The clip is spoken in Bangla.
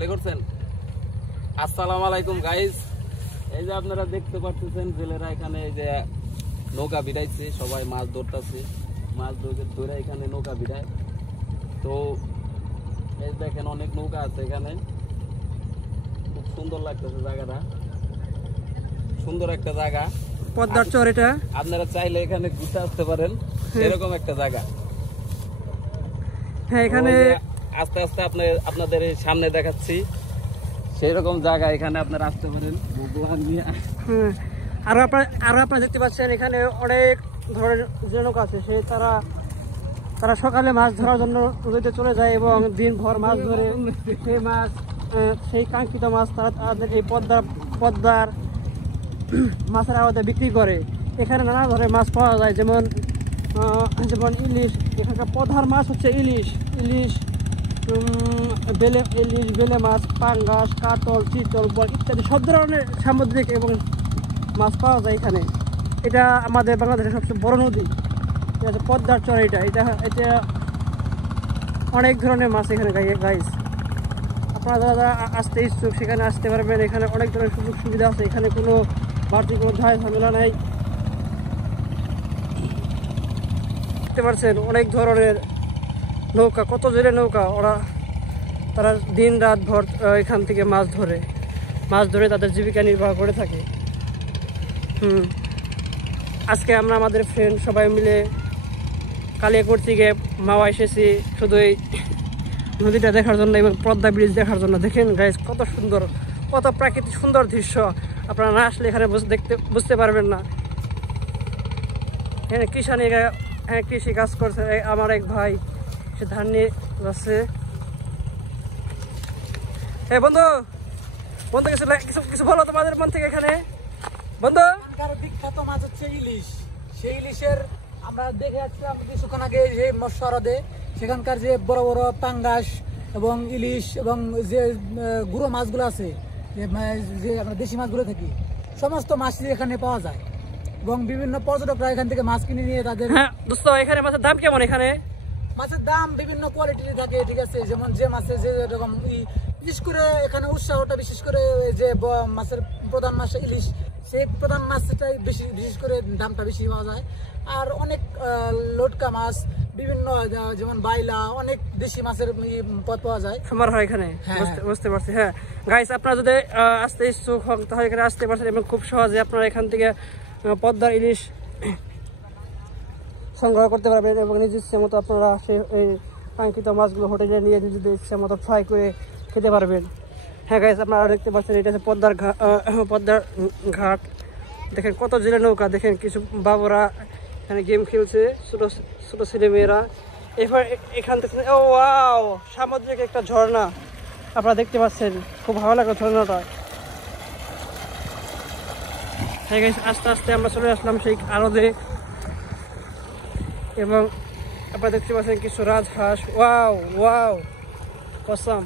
প্লে করছেন। আসসালামু আলাইকুম গাইস, এই যে আপনারা দেখতে পাচ্ছেন জেলেরা এখানে এই যে নৌকা বিড়াইছে, সবাই মাছ ধরতেছে, মাছ ধরে এখানে নৌকা বিড়ায়। তো এই দেখেন অনেক নৌকা আছে এখানে, খুব সুন্দর লাগতেছে জায়গাটা, সুন্দর একটা জায়গা পদ্মার চর। এটা আপনারা চাইলে এখানে ঘুরতে আসতে পারেন, এরকম একটা জায়গা। হ্যাঁ, এখানে আস্তে আস্তে আপনাদের সামনে দেখাচ্ছি সেরকম জায়গা, এখানে আপনারা আসতে পারেন। আরো আপনারা দেখতে পাচ্ছেন এখানে অনেক ধরনের যে নৌকা আছে, তারা সকালে মাছ ধরার জন্য নদীতে চলে যায় এবং দিনভর মাছ ধরে সেই কাঙ্ক্ষিত মাছ তারা তাদের এই পদ্মার মাছের আড়তে বিক্রি করে। এখানে নানা ধরনের মাছ পাওয়া যায়, যেমন ইলিশ। এখানকার প্রধান মাছ হচ্ছে ইলিশ, বেলে মাছ, পাঙ্গাস, কাতল, চিতল, বল ইত্যাদি সব ধরনের সামুদ্রিক এবং মাছ পাওয়া যায় এখানে। এটা আমাদের বাংলাদেশের সবচেয়ে বড় নদী, এটা হচ্ছে পদ্মার চর। এটা অনেক ধরনের মাছ এখানে গাইস। আপনারা যারা আসতে ইচ্ছুক সেখানে আসতে পারবেন। এখানে অনেক ধরনের সুযোগ সুবিধা আছে, এখানে কোনো বাড়তি কোনো ঝামেলা নেই। দেখতে পাচ্ছেন অনেক ধরনের নৌকা, কত জেলে নৌকা, তারা দিন রাত ভর এখান থেকে মাছ ধরে তাদের জীবিকা নির্বাহ করে থাকে। আজকে আমরা আমাদের ফ্রেন্ড সবাই মিলে কালিয়াকৈর থেকে মাওয়া এসেছি শুধু এই নদীটা দেখার জন্য এবং পদ্মা ব্রিজ দেখার জন্য। দেখেন গাইস কত সুন্দর, কত প্রাকৃতিক সুন্দর দৃশ্য। আপনারা না আসলে এখানে বুঝতে পারবেন না। এখানে কৃষি কাজ করছে আমার এক ভাই, সে ধান নিয়ে যাচ্ছে। হ্যাঁ বন্ধু কিছু বলো তোমাদের মন থেকে। এখানে বন্ধু বিখ্যাত মাছ হচ্ছে ইলিশ। সেই ইলিশের আমরা দেখে আসছিলাম কিছুক্ষণ আগে যে মৎস্য আড়তে, সেখানকার যে বড় বড় পাঙ্গাস এবং ইলিশ এবং যে গুঁড়ো মাছগুলো আছে, যে আমরা দেশি মাছগুলো থাকি, সমস্ত মাছই এখানে পাওয়া যায় এবং বিভিন্ন পর্যটকরা এখান থেকে মাছ কিনে নিয়ে তাদের। হ্যাঁ দোস্ত, এখানে মাছের দাম কেমন? এখানে মাছের দাম বিভিন্ন কোয়ালিটির থাকে, ঠিক আছে। যেমন যে মাছের যে রকম, বিশেষ করে এখানে উৎসাহটা বিশেষ করে যে মাছের প্রধান মাছ ইলিশ, সেই প্রধান মাছটাই বিশেষ করে দামটা বেশি পাওয়া যায়। আর অনেক লটকা মাছ, বিভিন্ন যেমন বাইলা, অনেক দেশি মাছের পদ পাওয়া যায়, সমার হয় এখানে। বুঝতে পারছি। হ্যাঁ গাইস, আপনারা যদি আসতে ইচ্ছুক হন তাহলে এখানে আসতে পারছেন এবং খুব সহজে আপনারা এখান থেকে পদ্মার ইলিশ সংগ্রহ করতে পারবেন এবং নিজের ইচ্ছে মতো আপনারা এই কাঙ্ক্ষিত মাছগুলো হোটেলে নিয়ে নিজেদের ইচ্ছে মতো ফ্রাই করে খেতে পারবেন। হ্যাঁ গাইস, আপনারা দেখতে পাচ্ছেন এটা হচ্ছে পদ্মার ঘাট। দেখেন কত জেলে নৌকা, দেখেন কিছু বাবুরা এখানে গেম খেলছে, ছোট ছেলে মেয়েরা। এবার এখান থেকে ওয়াও, সামুদ্রিক একটা ঝর্ণা আপনারা দেখতে পাচ্ছেন, খুব ভালো লাগে ঝর্ণাটা। হ্যাঁ গাইস, আস্তে আস্তে আমরা চলে আসলাম সেই আড়তে এবং আপনারা দেখতে পাচ্ছেন কিছু রাজহাঁস। Wow, awesome.